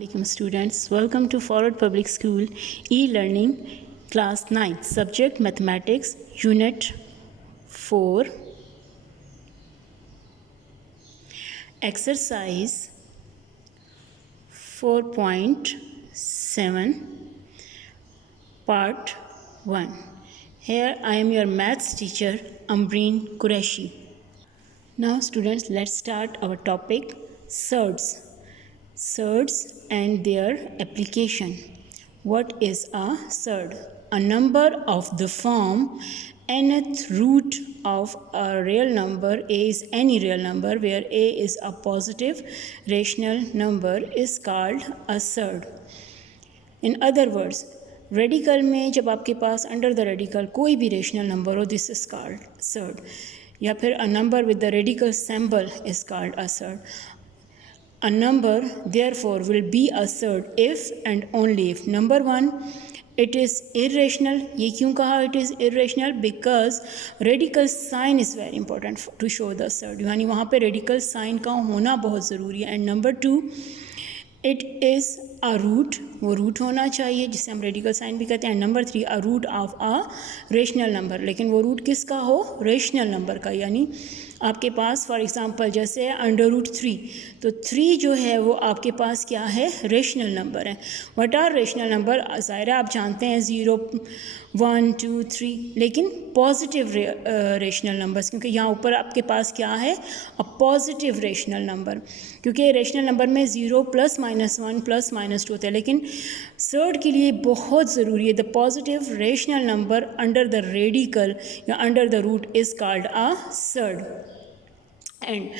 Assalamualaikum students, welcome to Forward Public School e-learning class 9th subject mathematics unit 4 exercise 4.7 part 1. Here I am your maths teacher Ambreen Qureshi. Now students, let's start our topic surds and their application. What is a surd? A number of the form nth root of a real number. A is any real number where A is a positive rational number is called a surd. In other words, radical में जब आपके पास under the radical कोई भी rational number हो, this is called surd. या फिर a number with the radical symbol is called a surd. A number therefore will be a surd if and only if number 1 it is irrational. ये क्यों कहा it is irrational? Because radical sign is very important to show the surd. यानी वहाँ पे radical sign का होना बहुत ज़रूरी है. And number 2 it is a root, वो रूट होना चाहिए जिसे हम रेडिकल साइन भी कहते हैं. Number 3 a root of a rational number. लेकिन वो रूट किसका हो? रेशनल नंबर का. यानी आपके पास फॉर एग्जांपल जैसे √3, तो 3 जो है वो आपके पास क्या है? रेशनल नंबर है. What are rational number? ज़ाहिर आप जानते हैं 0, 1, 2, 3, लेकिन पॉजिटिव रेशनल नंबर्स, क्योंकि यहाँ ऊपर आपके पास क्या है? A positive rational number. क्योंकि रेशनल नंबर में 0 +, -1 +, -2 होता है. लेकिन सर्ड के लिए बहुत ज़रूरी है the positive rational number under the radical या under the root is called a surd. And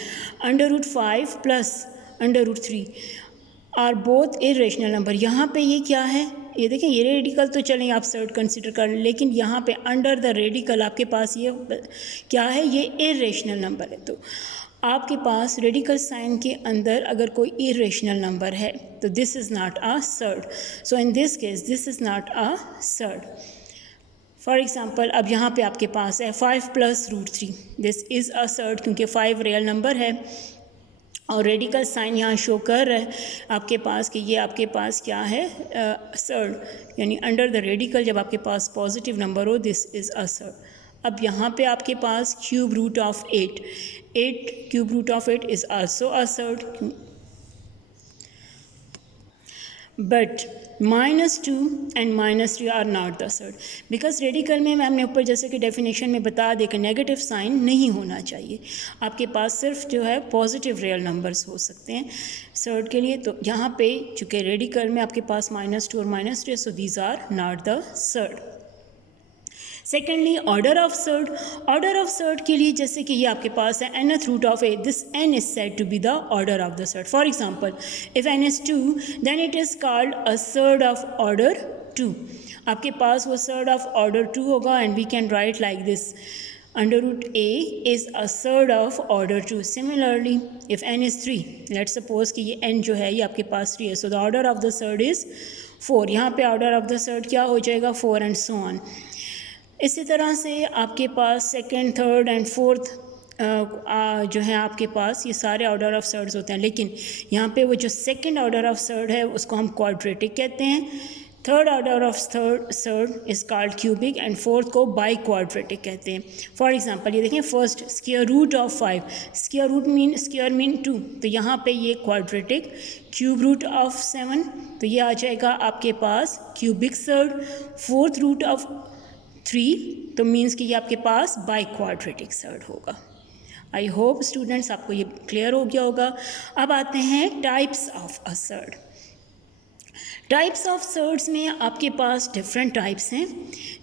√5 + √3 are both irrational number. यहाँ पे ये क्या है? ये देखें, ये रेडिकल तो चलें आप सर्ड कंसिडर कर लें, लेकिन यहाँ पे अंडर द रेडिकल आपके पास ये क्या है? ये इरेशनल नंबर है. तो आपके पास रेडिकल साइन के अंदर अगर कोई इरेशनल नंबर है तो this is not a surd. So in this case this is not a surd. For example अब यहाँ पे आपके पास है 5 + √3. दिस इज़ अ सर्ड क्योंकि 5 रियल नंबर है और रेडिकल साइन यहाँ शो कर रहा है आपके पास कि ये आपके पास क्या है? सर्ड. यानी अंडर द रेडिकल जब आपके पास पॉजिटिव नंबर हो, दिस इज़ अ सर्ड. अब यहाँ पे आपके पास cube root of 8 cube root of 8 is also a surd. But -2 and -3 are not the surd because radical में हमने ऊपर जैसे कि डेफिनेशन में बता दें कि नेगेटिव साइन नहीं होना चाहिए. आपके पास सिर्फ जो है पॉजिटिव रियल नंबर्स हो सकते हैं सर्ड के लिए. तो यहाँ पे चूँकि रेडिकल में आपके पास -2 और -3, so these are not the surd. Secondly order of surd के लिए जैसे कि ये आपके पास है nth root of a, this n is said to be the order of the surd. For example if n is 2 then it is called a surd of order 2. आपके पास वो सर्ड ऑफ ऑर्डर 2 होगा and we can write like this √a is a third of order 2. Similarly, if n is 3, let's suppose कि ये n जो है ये आपके पास 3 है, so the order of the third is 4. यहाँ पे order of the third क्या हो जाएगा? 4 and so on. इसी तरह से आपके पास सेकंड, थर्ड एंड फोर्थ जो है आपके पास ये सारे ऑर्डर ऑफ सर्ड्स होते हैं. लेकिन यहाँ पे वो जो सेकंड ऑर्डर ऑफ सर्ड है उसको हम क्वाड्रेटिक कहते हैं. Third order of surd is called cubic and fourth को बाई क्वाड्रेटिक कहते हैं. फॉर एग्जांपल ये देखें, first square root of 5, square mean 2, तो यहाँ पे ये क्वाड्रेटिक. क्यूब रूट ऑफ 7, तो ये आ जाएगा आपके पास cubic surd. Fourth root of 3, तो मीन्स कि ये आपके पास बाई क्वाड्रेटिक सर्ड होगा. आई होप स्टूडेंट्स आपको ये क्लियर हो गया होगा. अब आते हैं types of a surd. Types of surds में आपके पास डिफरेंट टाइप्स हैं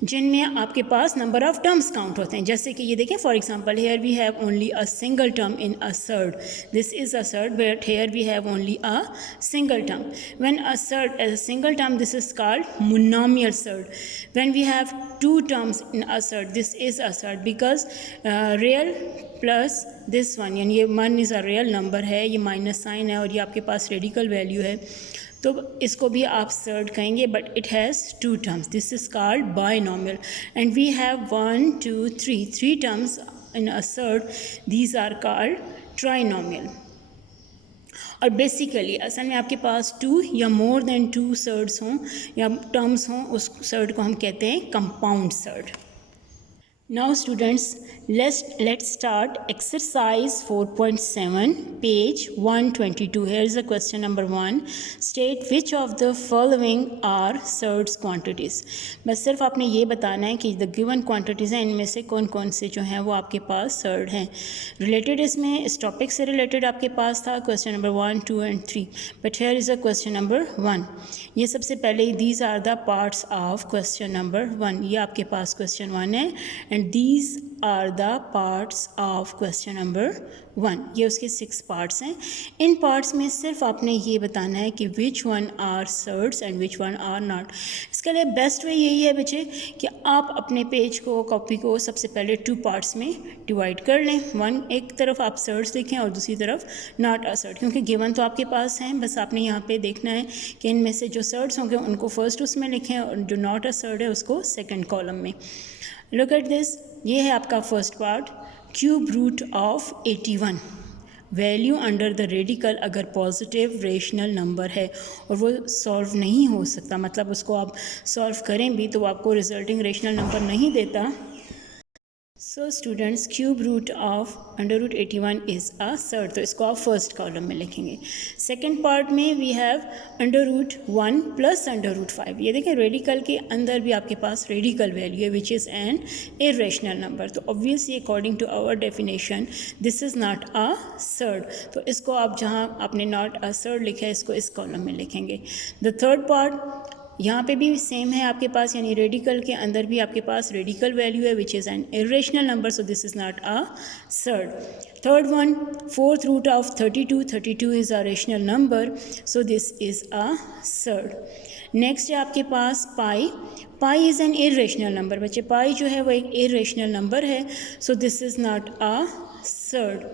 जिनमें आपके पास नंबर ऑफ टर्म्स काउंट होते हैं. जैसे कि ये देखें, for example here we have only a single term in a surd. This is a surd but here we have only a single term. When a surd has a single term this is called monomial surd. When we have 2 terms in a surd this is a surd because real plus this one, यानी ये 1 is a real number है, ये minus sign है और ये आपके पास radical value है, तो इसको भी आप सर्ड कहेंगे. But it has 2 terms. This is called binomial. And we have 1, 2, 3 terms in a surd. These are called trinomial. और बेसिकली असल में आपके पास टू या मोर देन टू सर्ड्स हों या टर्म्स हों, उस सर्ड को हम कहते हैं compound surd. Now students, let's start exercise 4.7 page 122. Here is the question number 1. State which of the following are surds quantities. बस सिर्फ आपने ये बताना है कि the given quantities हैं, इनमें से कौन कौन से जो हैं वो आपके पास सर्ड हैं. रिलेटेड इसमें इस टॉपिक से रिलेटेड आपके पास था question number 1, 2 and 3. But here is a question number 1. ये सबसे पहले these are the parts of question number 1. ये आपके पास क्वेश्चन 1 है and these are the parts of question number 1. ये उसके 6 parts हैं. इन parts में सिर्फ आपने ये बताना है कि which one are surds and which one are not. इसके लिए बेस्ट वे यही है बच्चे कि आप अपने पेज को, कॉपी को सबसे पहले 2 parts में डिवाइड कर लें. एक तरफ आप सर्ड्स लिखें और दूसरी तरफ नॉट अ सर्ड, क्योंकि गिवन तो आपके पास हैं. बस आपने यहाँ पे देखना है कि इनमें से जो सर्ड्स होंगे उनको फर्स्ट उसमें लिखें और जो नॉट अ सर्ड है उसको सेकेंड कॉलम में. Look at this. ये है आपका first part. Cube root of 81. Value under the radical अगर पॉजिटिव रेशनल नंबर है और वो सॉल्व नहीं हो सकता, मतलब उसको आप सॉल्व करें भी तो वो आपको रिजल्टिंग रेशनल नंबर नहीं देता. So students, cube root of under root 81 is a surd, तो इसको आप फर्स्ट कॉलम में लिखेंगे. सेकेंड पार्ट में we have under root 1 plus under root 5. ये देखें रेडिकल के अंदर भी आपके पास रेडिकल वैल्यू है which is an irrational number. तो obviously according to our definition this is not a surd. तो इसको आप जहाँ आपने नॉट अ सर्ड लिखा है इसको इस कॉलम में लिखेंगे. द थर्ड पार्ट यहाँ पे भी सेम है आपके पास, यानी रेडिकल के अंदर भी आपके पास रेडिकल वैल्यू है which is an irrational number, so this is not a surd. Third one, fourth root of 32. 32 is a rational number, so this is a surd. Next है आपके पास pi. Pi is an irrational number. बच्चे pi जो है वो एक irrational number है, so this is not a surd.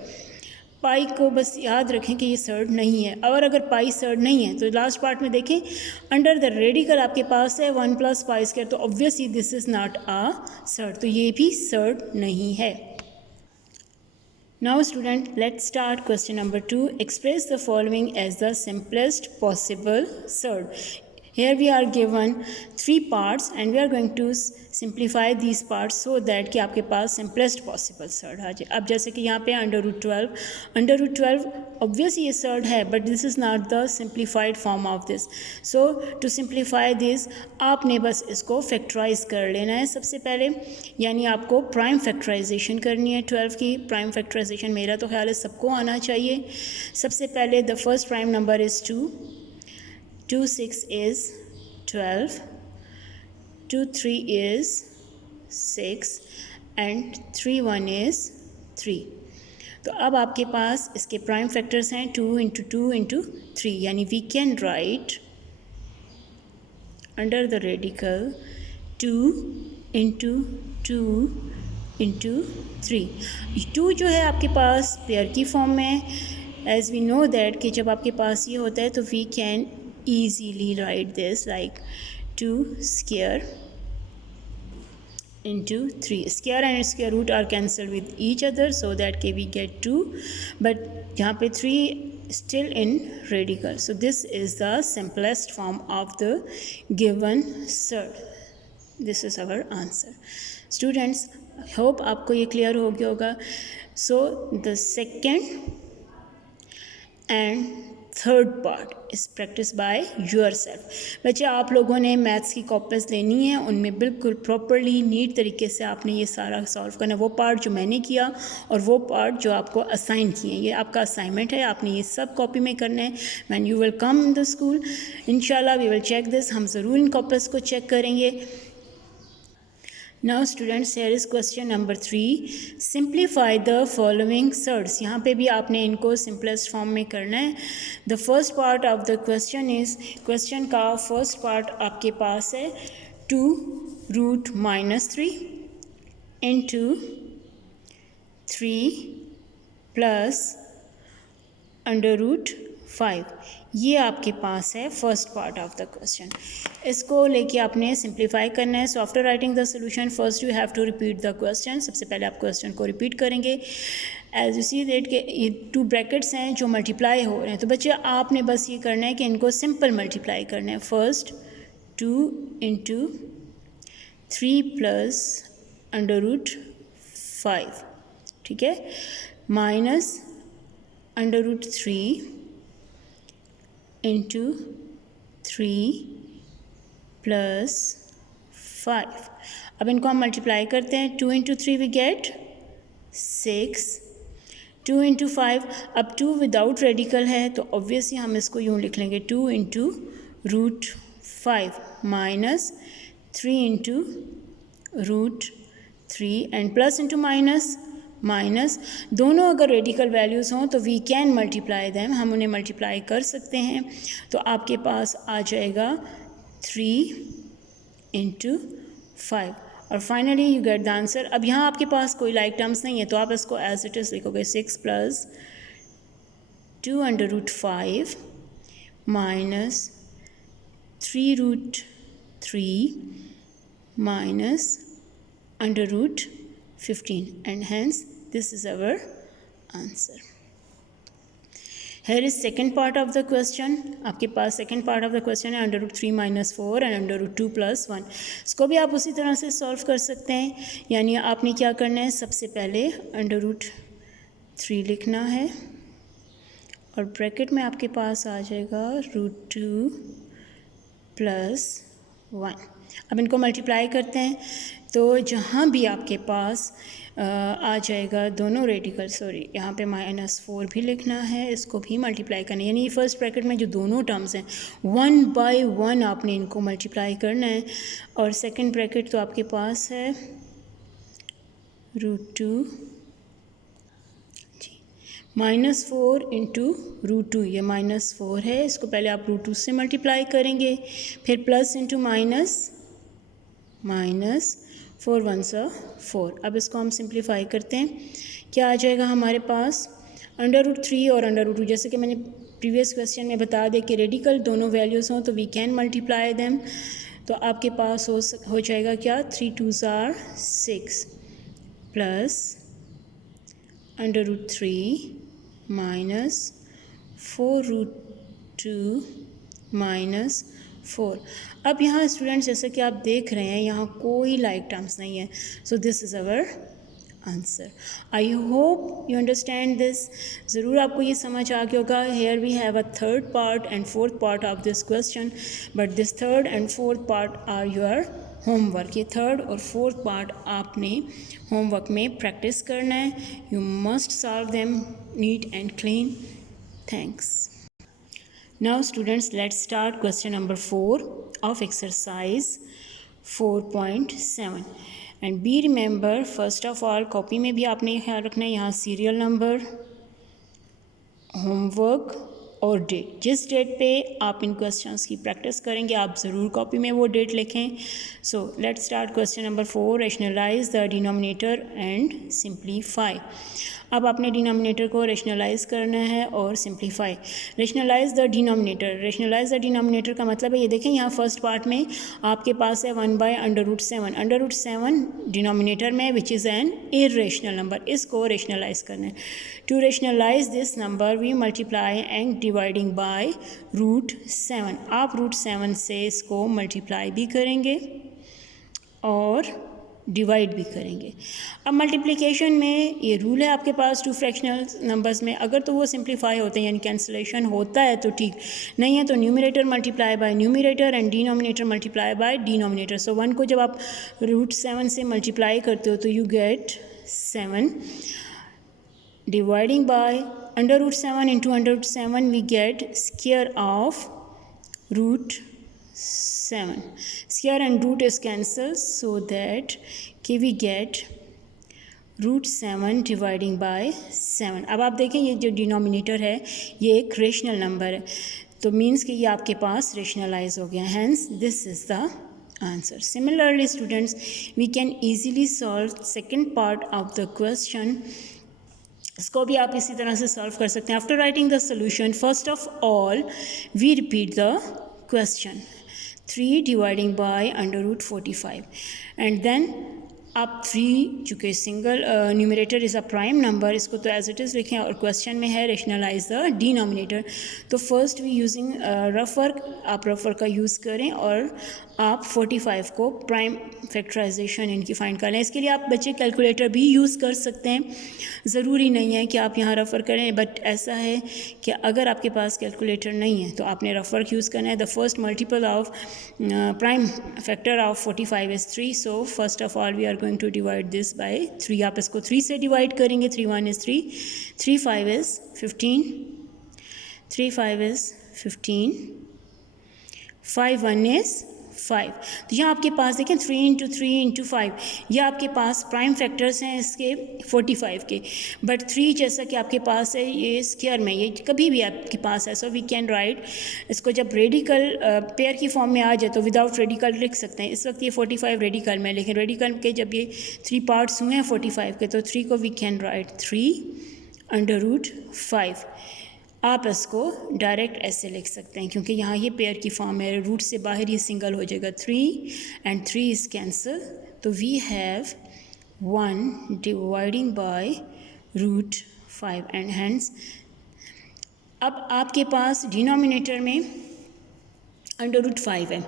Pi को बस याद रखें कि ये सर्ड नहीं है. और अगर पाई सर्ड नहीं है तो लास्ट पार्ट में देखें अंडर द रेडिकल आपके पास है 1 प्लस पाई स्क्वायर, तो obviously this is not a surd, तो ये भी सर्ड नहीं है. Now student, let's start question number 2. Express the following as the simplest possible surd. Here we are given 3 parts and we are going to simplify these parts so that कि आपके पास simplest possible surd आ जाए. अब जैसे कि यहाँ पे under root 12 obviously ये surd है but this is not the simplified form of this. So to simplify this आपने बस इसको factorize कर लेना है सबसे पहले, यानी आपको प्राइम फैक्टराइजेशन करनी है. 12 की प्राइम फैक्टराइजेशन मेरा तो ख्याल है सबको आना चाहिए. सबसे पहले the first prime number is 2. 2 6 is 12, 2 3 is 6 and 3 1 is 3. तो अब आपके पास इसके प्राइम फैक्टर्स हैं 2 into 2 into 3, यानी we can write under the radical 2 into 2 into 3. 2 जो है आपके पास पेयर की फॉर्म में, एज वी नो दैट कि जब आपके पास ये होता है तो we can easily write this like 2 square into 3. Square and square root are cancelled with each other so that we get 2, but यहाँ पे 3 still in radical. So this is the simplest form of the given surd. This is our answer. Students, hope आपको ये clear हो गया होगा. So the second and third part is practice by your self. बच्चे आप लोगों ने maths की कॉपीज लेनी है, उनमें बिल्कुल प्रॉपरली नीट तरीके से आपने ये सारा सॉल्व करना है. वो पार्ट जो मैंने किया और वो पार्ट जो आपको असाइन किए, ये आपका असाइनमेंट है. आपने ये सब कॉपी में करना है. When you will come in the school इंशाल्लाह वी विल चेक दिस. हम ज़रूर इन कॉपीज़ को चेक करेंगे. Now students, here is question number 3. Simplify the following surds. यहाँ पे भी आपने इनको simplest form में करना है. The first part of the question is, question का first part आपके पास है 2 root minus 3 into 3 plus under root 5. ये आपके पास है first part of the question. इसको लेके आपने सिंप्लीफाई करना है. So after writing the solution first you have to repeat the question. सबसे पहले आप क्वेश्चन को रिपीट करेंगे एज यू सी दैट के ये 2 ब्रैकेट्स हैं जो मल्टीप्लाई हो रहे हैं, तो बच्चे आपने बस ये करना है कि इनको सिंपल मल्टीप्लाई करना है. First 2 into 3 plus under root 5, ठीक है, minus under root 3 into 3 plus 5. अब इनको हम मल्टीप्लाई करते हैं. 2 इंटू 3 वी गेट 6, 2 इंटू 5. अब 2 विदाउट रेडिकल है तो ऑब्वियसली हम इसको यूँ लिख लेंगे 2 into root 5 minus 3 into root 3 and plus into minus minus. दोनों अगर रेडिकल वैल्यूज़ हों तो वी कैन मल्टीप्लाई दैम, हम उन्हें मल्टीप्लाई कर सकते हैं. तो आपके पास आ जाएगा 3 इंटू 5 और finally you get the answer. अब यहाँ आपके पास कोई लाइक टर्म्स नहीं है तो आप इसको एज इट इज़ लिखोगे 6 plus 2 under root 5 minus 3 root 3 minus under root 15 and hence this is our answer. Here is second part of the question. आपके पास second part of the question है under root 3 minus 4 and under root 2 plus 1. इसको भी आप उसी तरह से solve कर सकते हैं. यानी आपने क्या करना है, सबसे पहले under root 3 लिखना है और ब्रैकेट में आपके पास आ जाएगा root 2 plus 1. अब इनको मल्टीप्लाई करते हैं तो जहाँ भी आपके पास आ जाएगा दोनों रेडिकल, सॉरी यहाँ पे -4 भी लिखना है, इसको भी मल्टीप्लाई करना है. यानी फर्स्ट ब्रैकेट में जो दोनों टर्म्स हैं 1 बाय 1 आपने इनको मल्टीप्लाई करना है. और सेकंड ब्रैकेट तो आपके पास है √2 जी -4 इंटू √2. ये -4 है, इसको पहले आप √2 से मल्टीप्लाई करेंगे, फिर प्लस इंटू माइनस 4 1 4. अब इसको हम सिंप्लीफाई करते हैं. क्या आ जाएगा हमारे पास अंडर रूट 3 और अंडर रूट 2. जैसे कि मैंने प्रीवियस क्वेश्चन में बता दिया कि रेडिकल दोनों वैल्यूज़ हों तो वी कैन मल्टीप्लाई देम. तो आपके पास हो जाएगा क्या 3 2s are 6 plus under root 3 minus 4 √2 minus 4. अब यहाँ स्टूडेंट्स जैसे कि आप देख रहे हैं यहाँ कोई लाइक टर्म्स नहीं है, so this is our answer. I hope you understand this. ज़रूर आपको ये समझ आ गया होगा. Here we have a third part and fourth part of this question, but this third and fourth part are your homework. ये third और fourth part आपने होमवर्क में प्रैक्टिस करना है. You must solve them neat and clean. Thanks. Now students, let's start question number 4 of exercise 4.7 and be remember first of all copy में भी आपने ख्याल रखना है यहाँ serial number, homework और डेट. जिस डेट पे आप इन क्वेश्चंस की प्रैक्टिस करेंगे आप ज़रूर कॉपी में वो डेट लिखें. So let's start question number 4. Rationalise the denominator and simplify. अब आपने डिनोमिनेटर को रैशनलाइज करना है और simplify. Rationalise the denominator. Rationalise the denominator का मतलब है ये देखें यहाँ फर्स्ट पार्ट में आपके पास है 1/√7. अंडर रूट 7 डिनोमिनेटर में which is an irrational number. इसको रैशनलाइज करना है. To rationalise this number we multiply and dividing by √7. आप √7 से इसको मल्टीप्लाई भी करेंगे और डिवाइड भी करेंगे. अब मल्टीप्लिकेशन में ये रूल है आपके पास टू फ्रैक्शनल नंबर्स में, अगर तो वो सिंप्लीफाई होते हैं यानी कैंसलेशन होता है तो ठीक, नहीं है तो numerator multiply by numerator and denominator multiply by denominator. So 1 को जब आप √7 से मल्टीप्लाई करते हो तो you get 7 dividing by under root 7 into under root 7 we get square of √7. Square and root is cancelled so that we get √7 dividing by 7. अब आप देखें ये जो डिनोमिनेटर है ये एक रेशनल नंबर है तो मीन्स कि ये आपके पास रेशनलाइज हो गया. Hence this is the answer. Similarly students we can easily solve second part of the question. इसको भी आप इसी तरह से सॉल्व कर सकते हैं. After writing the solution first of all we repeat the question. 3 dividing by under root 45 and then आप 3 चूँकि single numerator is a prime number, इसको तो एज इट इज़ लिखें, और क्वेश्चन में है रेशनलाइज द डिनोमिनेटर। तो first we using rough work, आप रफ वर्क का यूज़ करें और आप 45 को प्राइम फैक्टराइजेशन इनकी फाइंड कर लें। इसके लिए आप बच्चे कैलकुलेटर भी यूज़ कर सकते हैं, ज़रूरी नहीं है कि आप यहाँ रफ वर्क करें, बट ऐसा है कि अगर आपके पास कैलकुलेटर नहीं है तो आपने रफ वर्क यूज़ करना है। The first multiple of prime factor of 45 is 3, so first of all we are going to divide this by 3। आप इसको 3 से डिवाइड करेंगे। 3 1 इज़ 3, 3 5 इज़ 15, 3 5 इज़ 15, 5 1 इज़ 5। तो यहाँ आपके पास देखें 3 इंटू 3 इंटू 5, ये आपके पास प्राइम फैक्टर्स हैं इसके 45 के, बट 3 जैसा कि आपके पास है ये स्क्वायर में, ये कभी भी आपके पास है, सो वी कैन राइट इसको। जब रेडिकल पेयर की फॉर्म में आ जाए तो विदाउट रेडिकल लिख सकते हैं। इस वक्त ये 45 रेडिकल में, लेकिन रेडिकल के जब ये 3 पार्ट्स हुए हैं 45 के, तो 3 को वी कैन राइट 3/5। आप इसको डायरेक्ट ऐसे लिख सकते हैं क्योंकि यहाँ ये पेयर की फॉर्म है, रूट से बाहर ये सिंगल हो जाएगा। 3 and 3 इज़ कैंसल, तो we have 1 dividing by √5 and hence अब आपके पास डिनोमिनेटर में √5 है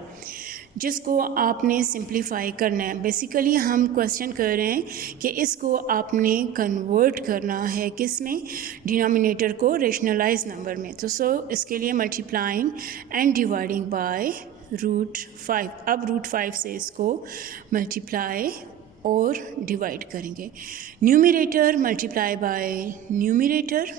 जिसको आपने सिंप्लीफाई करना है। बेसिकली हम क्वेश्चन कर रहे हैं कि इसको आपने कन्वर्ट करना है किस में, डिनोमिनेटर को रेशनलाइज नंबर में। तो इसके लिए मल्टीप्लाइंग एंड डिवाइडिंग बाय √5। अब √5 से इसको मल्टीप्लाई और डिवाइड करेंगे। Numerator multiply by numerator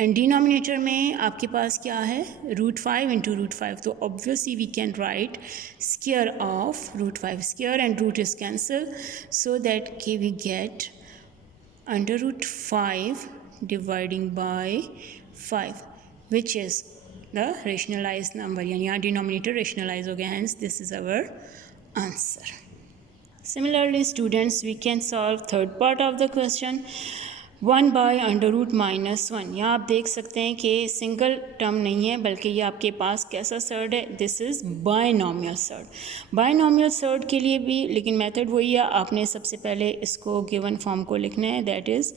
and denominator में आपके पास क्या है, √5 इंटू √5। तो obviously we can write square of √5, square and root is cancel, so that के we get √5 dividing by 5 which is the rationalise number, यानी यहाँ डिनोमिनेटर रेशनलाइज हो गया, hence this is our answer. Similarly students, we can solve third part of the question, 1/√-1। यहाँ आप देख सकते हैं कि सिंगल टर्म नहीं है बल्कि ये आपके पास कैसा सर्ड है, this is binomial surd. Binomial surd के लिए भी लेकिन मेथड वही है, आपने सबसे पहले इसको गिवन फॉर्म को लिखना है, दैट इज़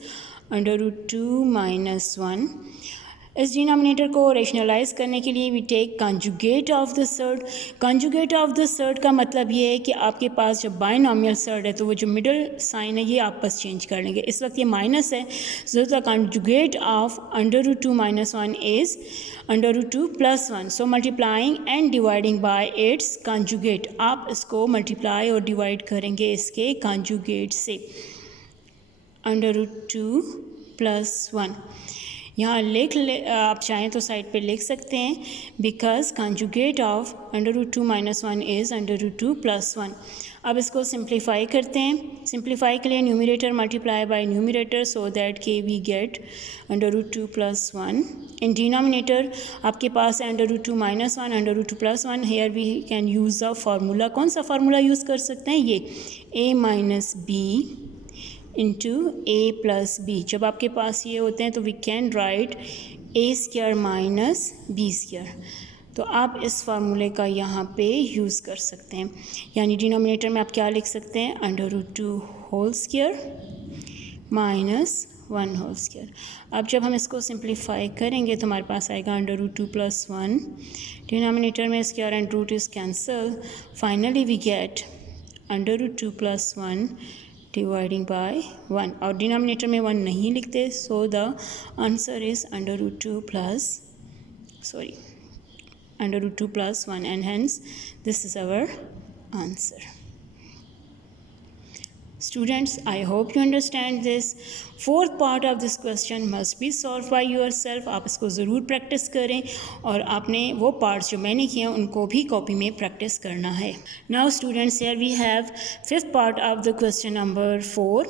√2-1। इस डिनोमिनेटर को रेशनलाइज करने के लिए we take conjugate of the surd. Conjugate of the surd का मतलब ये है कि आपके पास जब बायनॉमियल सर्ड है तो वो जो मिडल साइन है ये आप बस चेंज कर लेंगे। इस वक्त ये माइनस है, so the conjugate of √2-1 is √2+1। So multiplying and dividing bye it's conjugate, आप इसको मल्टीप्लाई और डिवाइड करेंगे इसके कंजुगेट से, √2+1। यहाँ आप चाहें तो साइड पे लिख सकते हैं, बिकॉज कंजुगेट ऑफ √2-1 इज़ √2+1। अब इसको सिंप्लीफाई करते हैं। सिंप्लीफाई के लिए numerator multiply by numerator, so that के वी गेट √2+1। इन डिनोमिनेटर आपके पास है √2-1 √2+1। Here we can use a formula. कौन सा फार्मूला यूज़ कर सकते हैं, ये a-b इंटू a+b। जब आपके पास ये होते हैं तो we can right a² minus b²। तो आप इस फार्मूले का यहाँ पे यूज़ कर सकते हैं, यानी डिनोमिनेटर में आप क्या लिख सकते हैं, √2² माइनस 1²। अब जब हम इसको सिंप्लीफाई करेंगे तो हमारे पास आएगा √2+1, डिनोमिनेटर में square and root is cancel, finally we get √2+1 dividing by 1, और डिनोमिनेटर में 1 नहीं लिखते, so the answer is √2+1 and hence this is our answer. Students, I hope you understand this. Fourth part of this question must be solved by yourself. आप इसको ज़रूर practice करें और आपने वो पार्ट्स जो मैंने किए हैं उनको भी कॉपी में प्रैक्टिस करना है। Now students, here we have fifth part of the question number 4.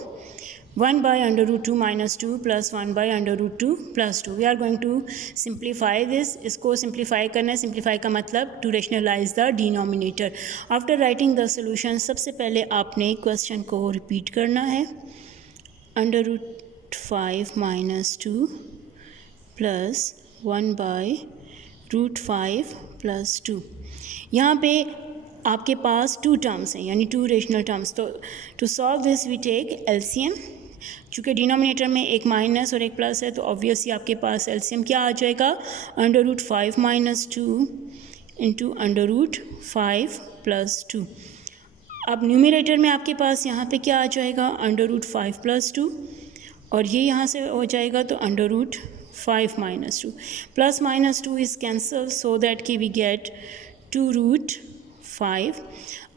1/√2-2 plus 1/√2+2. We are going to simplify this. इसको simplify करना है। simplify का मतलब to rationalize the denominator. After writing the solution, सबसे पहले आपने question को repeat करना है, √5-2 plus 1/√5+2। यहाँ पे आपके पास टू टर्म्स हैं यानी टू रेशनल टर्म्स, तो to solve this we take LCM. चूँकि डिनोमिनेटर में एक माइनस और एक प्लस है तो ऑब्वियसली आपके पास एलसीएम क्या आ जाएगा, √5 - 2 इंटू √5 + 2। अब न्यूमरेटर में आपके पास यहाँ पे क्या आ जाएगा, √5 + 2, और ये यहाँ से हो जाएगा तो √5 - 2 plus minus 2 is cancel, so that कि वी गेट 2√5।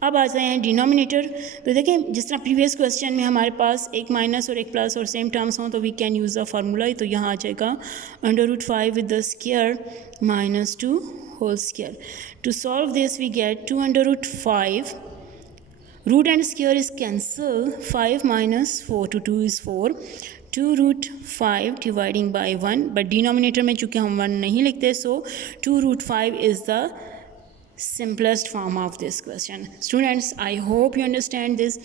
अब आ जाए हैं डिनोमिनेटर, तो देखें जिस तरह प्रीवियस क्वेश्चन में हमारे पास एक माइनस और एक प्लस और सेम टर्म्स हों तो we can use the formula, तो यहाँ आ जाएगा √5 with the square -2 whole square. To solve this we get 2 √5, root and square is cancel, 5 - 4 to 2 is 4, 2√5 dividing by 1, but denominator में चूँकि हम 1 नहीं लिखते so 2√5 is the simplest form of this question. Students, I hope you understand this.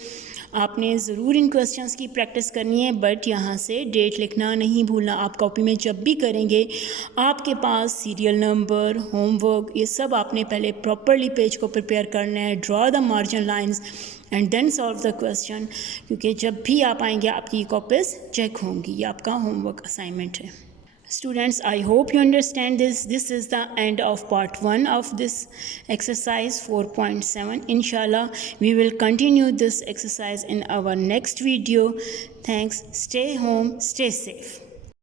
आपने ज़रूर इन questions की practice करनी है, बट यहाँ से डेट लिखना नहीं भूलना। आप कॉपी में जब भी करेंगे आपके पास सीरियल नंबर, होमवर्क, ये सब आपने पहले प्रॉपरली पेज को प्रिपेयर करना है, draw the margin lines and then solve the question, क्योंकि जब भी आप आएंगे आपकी कॉपीज चेक होंगी। ये आपका होमवर्क असाइनमेंट है। Students, I hope you understand this. This is the end of part 1 of this exercise 4.7. Inshallah, we will continue this exercise in our next video. Thanks. Stay home, stay safe.